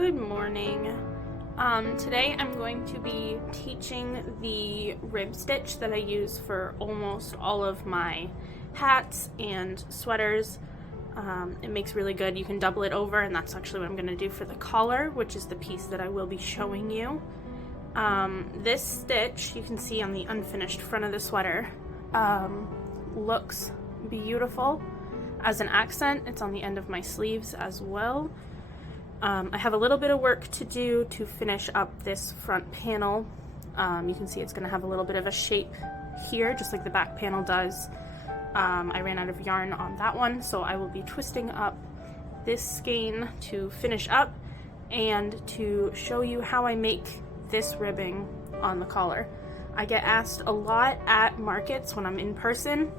Good morning. Today I'm going to be teaching the rib stitch that I use for almost all of my hats and sweaters. It makes really good. You can double it over, and that's actually what I'm going to do for the collar, which is the piece that I will be showing you. This stitch, you can see on the unfinished front of the sweater, looks beautiful as an accent. It's on the end of my sleeves as well. I have a little bit of work to do to finish up this front panel. You can see it's going to have a little bit of a shape here, just like the back panel does. I ran out of yarn on that one, so I will be twisting up this skein to finish up and to show you how I make this ribbing on the collar. I get asked a lot at markets when I'm in person.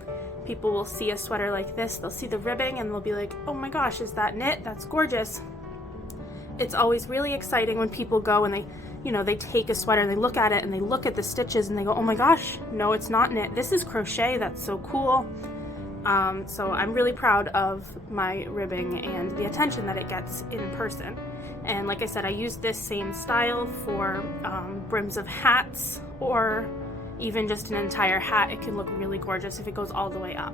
People will see a sweater like this, they'll see the ribbing and they'll be like, oh my gosh, is that knit? That's gorgeous. It's always really exciting when people go and they take a sweater and they look at it and they look at the stitches and they go, oh my gosh, no, it's not knit. This is crochet. That's so cool. So I'm really proud of my ribbing and the attention that it gets in person. And like I said, I use this same style for brims of hats, or even just an entire hat. It can look really gorgeous if it goes all the way up.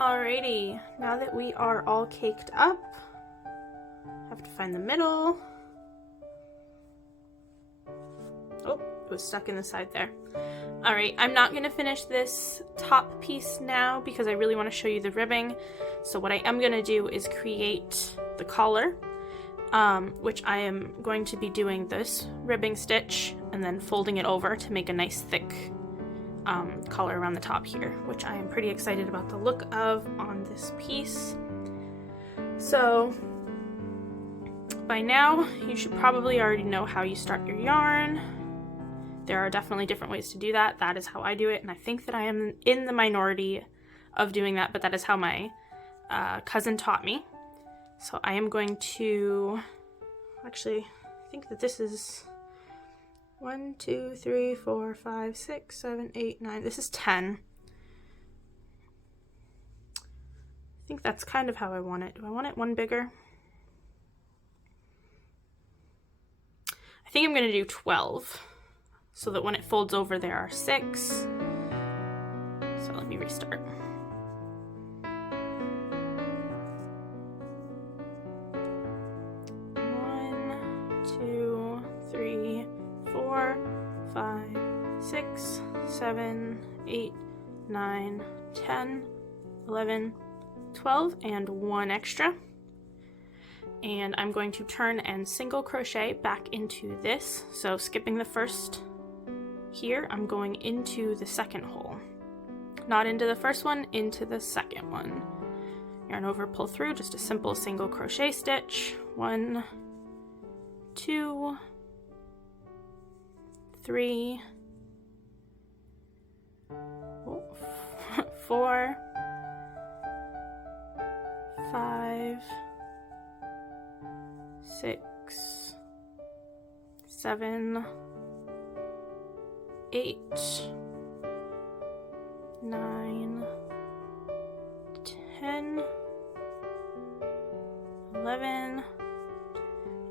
Alrighty, now that we are all caked up, have to find the middle. Oh, it was stuck in the side there. Alright, I'm not going to finish this top piece now because I really want to show you the ribbing. So what I am going to do is create the collar, which I am going to be doing this ribbing stitch and then folding it over to make a nice thick collar around the top here, which I am pretty excited about the look of on this piece. So by now you should probably already know how you start your yarn. There are definitely different ways to do that. That is how I do it, and I think that I am in the minority of doing that, but that is how my cousin taught me. So I am going to actually, I think that this is 1, 2, 3, 4, 5, 6, 7, 8, 9. This is 10. I think that's kind of how I want it. Do I want it one bigger? I think I'm going to do 12 so that when it folds over there are 6. So let me restart. 6, 7, 8, 9, 10, 11, 12, and 1 extra. and I'm going to turn and single crochet back into this. So skipping the first here, I'm going into the second hole. Not into the first one, into the second one. Yarn over, pull through, just a simple single crochet stitch. 1, 2, 3, 4, 5, 6, 7, 8, 9, 10, 11,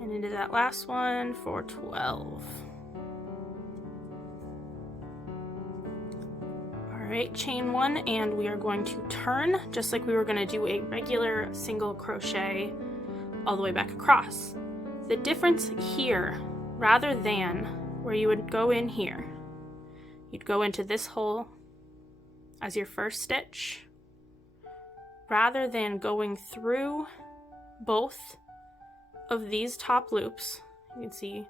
and into that last one for 12. Alright, chain 1, and we are going to turn just like we were going to do a regular single crochet all the way back across. The difference here, rather than where you would go in here, you'd go into this hole as your first stitch, rather than going through both of these top loops. You can see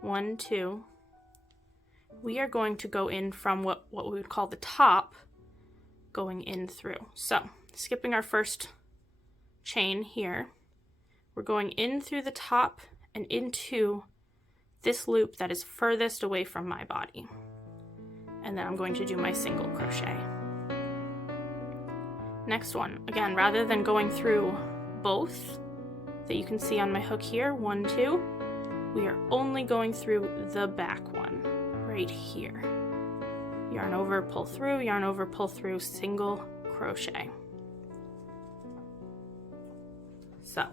1, 2. We are going to go in from what we would call the top, going in through. So skipping our first chain here, we're going in through the top and into this loop that is furthest away from my body. And then I'm going to do my single crochet. Next one, again, rather than going through both that you can see on my hook here, 1, 2, we are only going through the back one right here. Yarn over, pull through, yarn over, pull through, single crochet. So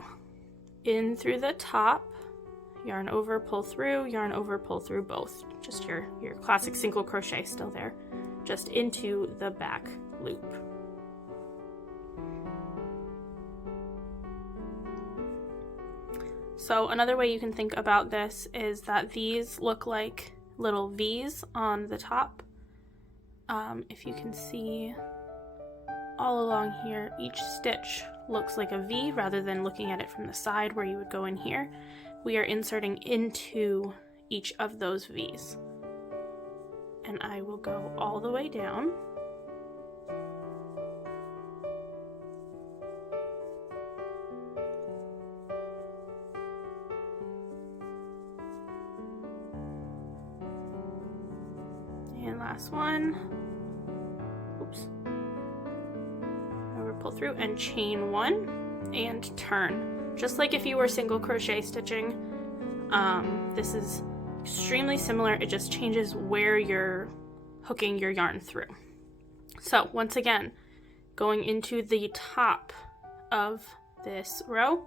in through the top, yarn over, pull through, yarn over, pull through both. Just your classic single crochet still there, just into the back loop. So another way you can think about this is that these look like little V's on the top. If you can see all along here, each stitch looks like a V rather than looking at it from the side where you would go in here. We are inserting into each of those V's. And I will go all the way down. And last one. Oops. Over, pull through and chain 1 and turn. Just like if you were single crochet stitching, this is extremely similar. It just changes where you're hooking your yarn through. So once again, going into the top of this row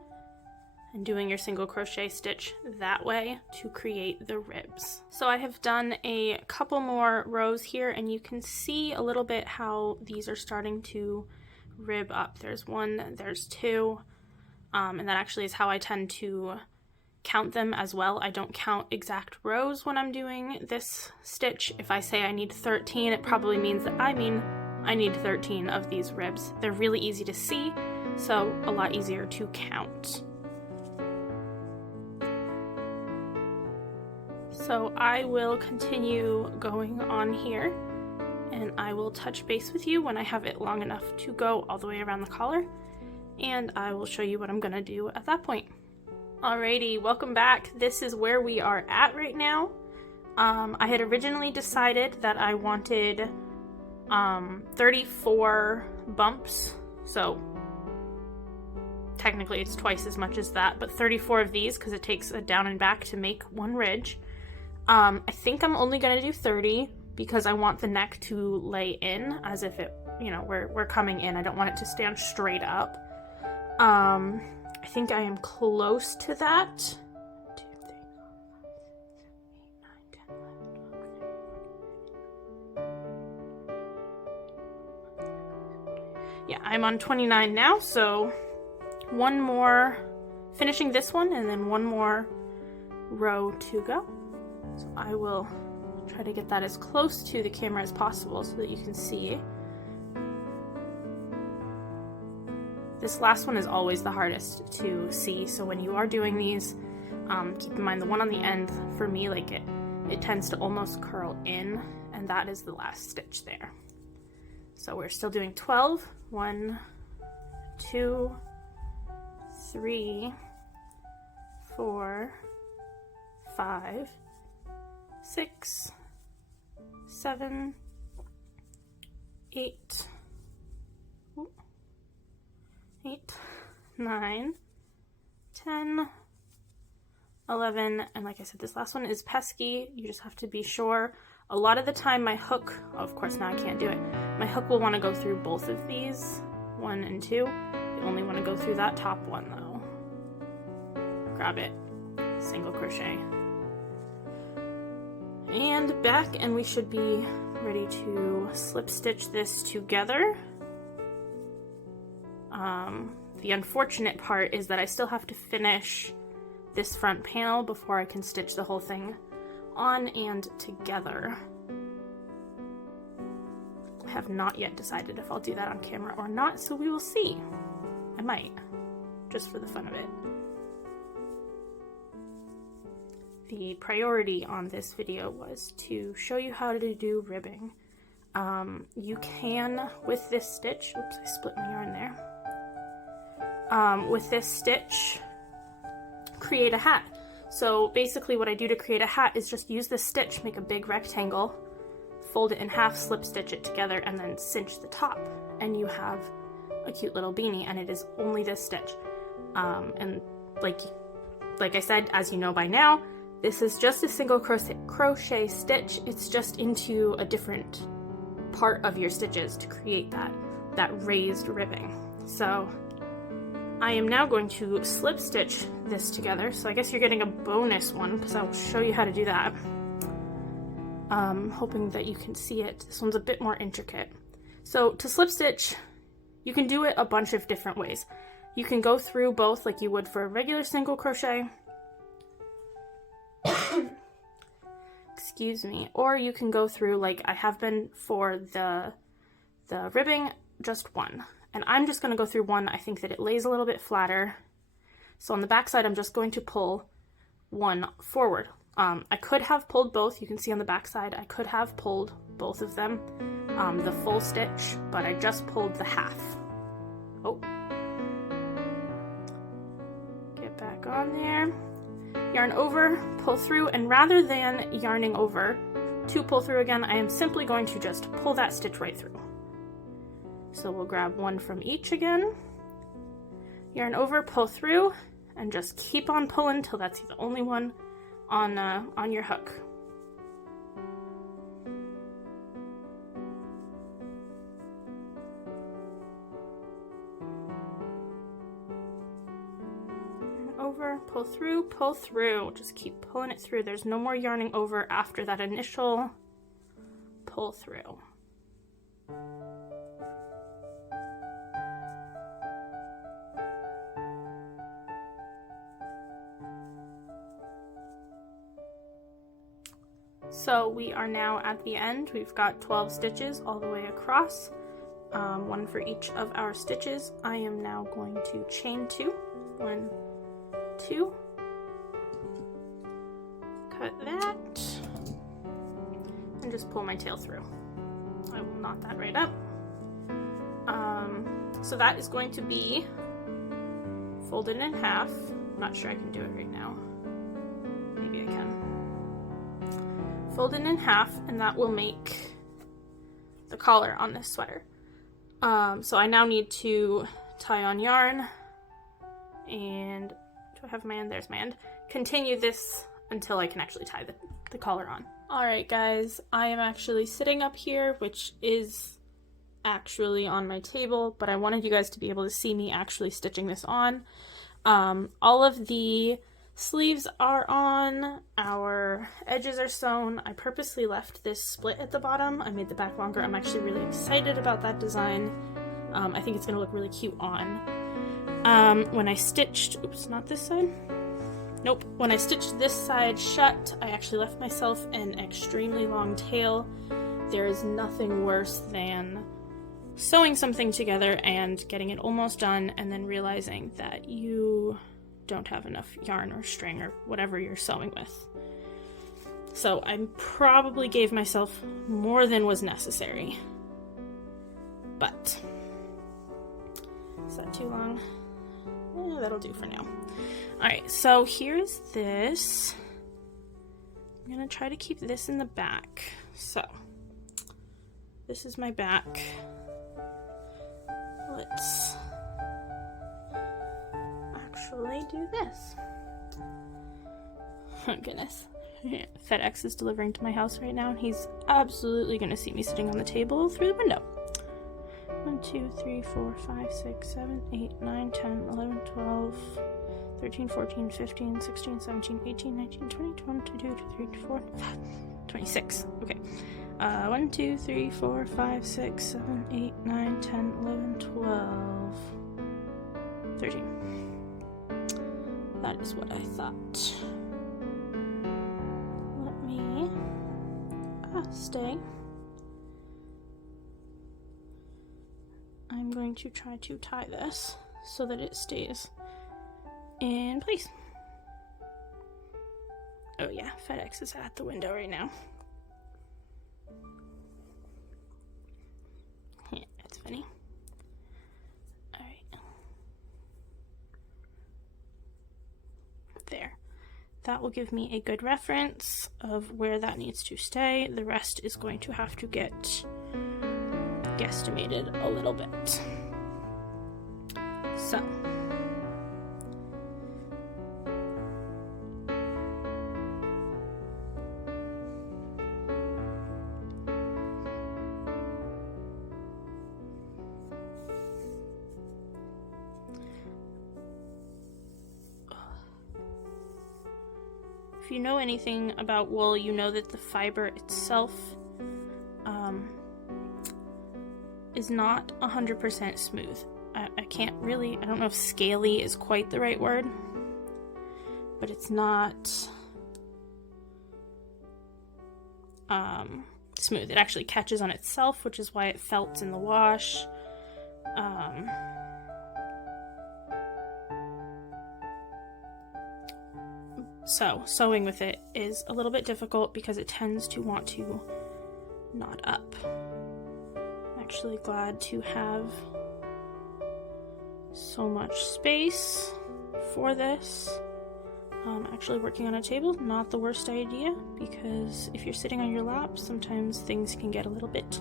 and doing your single crochet stitch that way to create the ribs. So I have done a couple more rows here, and you can see a little bit how these are starting to rib up. There's 1, there's 2, and that actually is how I tend to count them as well. I don't count exact rows when I'm doing this stitch. If I say I need 13, it probably means that I mean I need 13 of these ribs. They're really easy to see, so a lot easier to count. So I will continue going on here, and I will touch base with you when I have it long enough to go all the way around the collar, and I will show you what I'm gonna do at that point. Alrighty, welcome back. This is where we are at right now. I had originally decided that I wanted 34 bumps, so technically it's twice as much as that, but 34 of these because it takes a down and back to make one ridge. I think I'm only gonna do 30 because I want the neck to lay in as if it, you know, we're coming in. I don't want it to stand straight up. I think I am close to that. 2, 3, 4, 5, 6, 7, 8, 9, 10, 11, 12, 13. Yeah, I'm on 29 now, so one more, finishing this one, and then one more row to go. So I will try to get that as close to the camera as possible so that you can see. This last one is always the hardest to see, so when you are doing these, keep in mind the one on the end, for me, like it tends to almost curl in, and that is the last stitch there. So we're still doing 12. 1, 2, 3, 4, 5, 6, 7, 8, 9, 10, 11, and like I said, this last one is pesky. You just have to be sure. A lot of the time my hook, of course now I can't do it, my hook will want to go through both of these, 1 and 2. You only want to go through that top one though. Grab it, single crochet, and back, and we should be ready to slip stitch this together. The unfortunate part is that I still have to finish this front panel before I can stitch the whole thing on and together. I have not yet decided if I'll do that on camera or not, so we will see. I might, just for the fun of it. The priority on this video was to show you how to do ribbing. You can, with this stitch, oops, I split my yarn there. With this stitch, create a hat. So basically what I do to create a hat is just use this stitch, make a big rectangle, fold it in half, slip stitch it together, and then cinch the top, and you have a cute little beanie, and it is only this stitch. And like I said, as you know by now, this is just a single crochet stitch. It's just into a different part of your stitches to create that raised ribbing. So I am now going to slip stitch this together. So I guess you're getting a bonus one because I'll show you how to do that. Hoping that you can see it. This one's a bit more intricate. So to slip stitch, you can do it a bunch of different ways. You can go through both like you would for a regular single crochet. Excuse me. Or you can go through like I have been for the ribbing, just one. And I'm just going to go through one. I think that it lays a little bit flatter. So on the back side, I'm just going to pull one forward. I could have pulled both. You can see on the back side, I could have pulled both of them, the full stitch, but I just pulled the half. Oh. Get back on there. Yarn over, pull through, and rather than yarning over to pull through again, I am simply going to just pull that stitch right through. So we'll grab one from each again, yarn over, pull through, and just keep on pulling till that's the only one on your hook. Over, pull through, just keep pulling it through. There's no more yarning over after that initial pull through. So we are now at the end. We've got 12 stitches all the way across, one for each of our stitches. I am now going to chain 2, 1, 2, cut that, and just pull my tail through. I will knot that right up. So that is going to be folded in half. I'm not sure I can do it right now. Maybe I can. Folded in half, and that will make the collar on this sweater. So I now need to tie on yarn, and do I have my end? There's my end. Continue this until I can actually tie the collar on. Alright guys, I am actually sitting up here, which is actually on my table, but I wanted you guys to be able to see me actually stitching this on. All of the sleeves are on, our edges are sewn. I purposely left this split at the bottom. I made the back longer. I'm actually really excited about that design. I think it's going to look really cute on. When I stitched, oops, not this side. Nope. When I stitched this side shut, I actually left myself an extremely long tail. There is nothing worse than sewing something together and getting it almost done and then realizing that you don't have enough yarn or string or whatever you're sewing with. So I probably gave myself more than was necessary. But is that too long? Yeah, that'll do for now. Alright, so here's this. I'm gonna try to keep this in the back. So this is my back. Let's actually do this. Oh goodness. FedEx is delivering to my house right now, and he's absolutely gonna see me sitting on the table through the window. 1, 2, 3, 4, 5, 6, 7, 8, 9, 10, 11, 12, 13, 14, 15, 16, 17, 18, 19, 20, 21, 22, 23, 24, 26. Okay. 1, 2, 3, 4, 5, 6, 7, 8, 9, 10, 11, 12, 13. That is what I thought. Let me stay. I'm going to try to tie this so that it stays in place. Oh yeah, FedEx is at the window right now. Yeah, that's funny. Alright. There. That will give me a good reference of where that needs to stay. The rest is going to have to get guesstimated a little bit. So if you know anything about wool, you know that the fiber itself is not 100% smooth. I can't really, I don't know if scaly is quite the right word, but it's not smooth. It actually catches on itself, which is why it felts in the wash. So sewing with it is a little bit difficult because it tends to want to knot up. I'm actually glad to have so much space for this. Actually working on a table, not the worst idea, because if you're sitting on your lap, sometimes things can get a little bit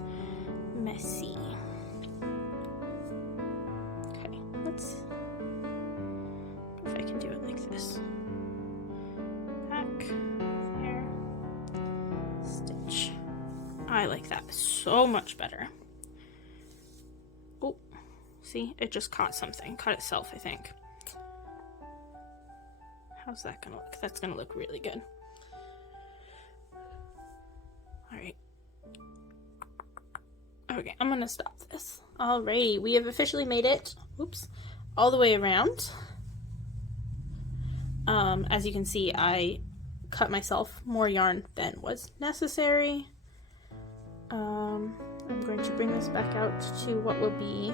messy. Okay, let's see if I can do it like this. Back, there, stitch. I like that so much better. Oh, see, it just caught something, caught itself, I think. How's that gonna look? That's gonna look really good. Alright. Okay, I'm gonna stop this. Alrighty, we have officially made it, oops, all the way around. As you can see, I cut myself more yarn than was necessary. I'm going to bring this back out to what will be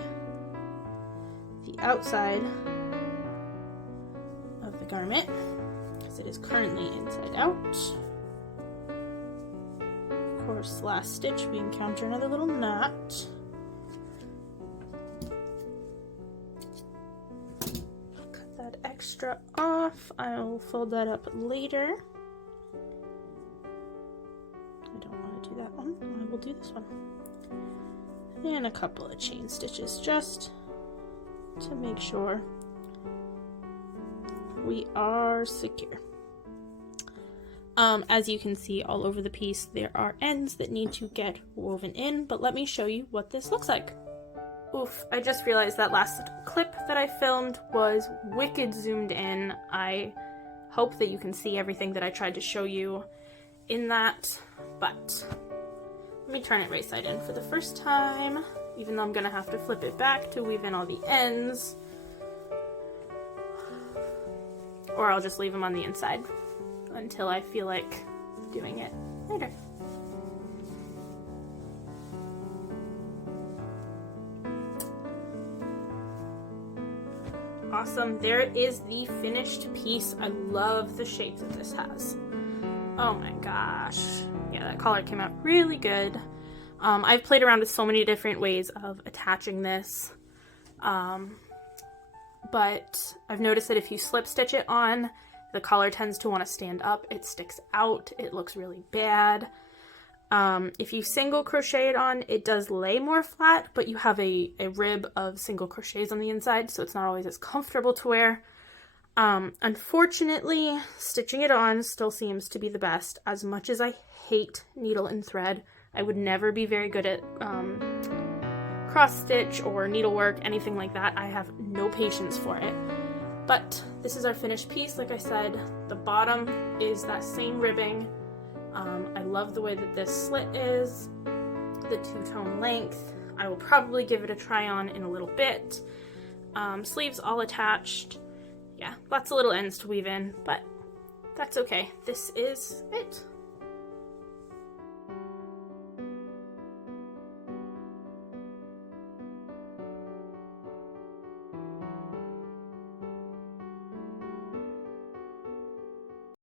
the outside of the garment, because it is currently inside out. Of course, last stitch we encounter another little knot. Cut that extra off. I'll fold that up later. I don't want to do that one. I will do this one. And a couple of chain stitches just to make sure we are secure. As you can see all over the piece, there are ends that need to get woven in, but let me show you what this looks like. Oof, I just realized that last clip that I filmed was wicked zoomed in. I hope that you can see everything that I tried to show you in that, but let me turn it right side in for the first time, even though I'm gonna have to flip it back to weave in all the ends. Or I'll just leave them on the inside until I feel like doing it later. awesome. There is the finished piece. I love the shape that this has. Oh my gosh. Yeah, that collar came out really good. I've played around with so many different ways of attaching this. But I've noticed that if you slip stitch it on, the collar tends to want to stand up. It sticks out. It looks really bad. If you single crochet it on, it does lay more flat, but you have a rib of single crochets on the inside, so it's not always as comfortable to wear. Unfortunately, stitching it on still seems to be the best. As much as I hate needle and thread, I would never be very good at cross stitch or needlework, anything like that. I have no patience for it. But this is our finished piece. Like I said, the bottom is that same ribbing. I love the way that this slit is, the two-tone length. I will probably give it a try on in a little bit. Sleeves all attached. Yeah, lots of little ends to weave in, but that's okay. This is it.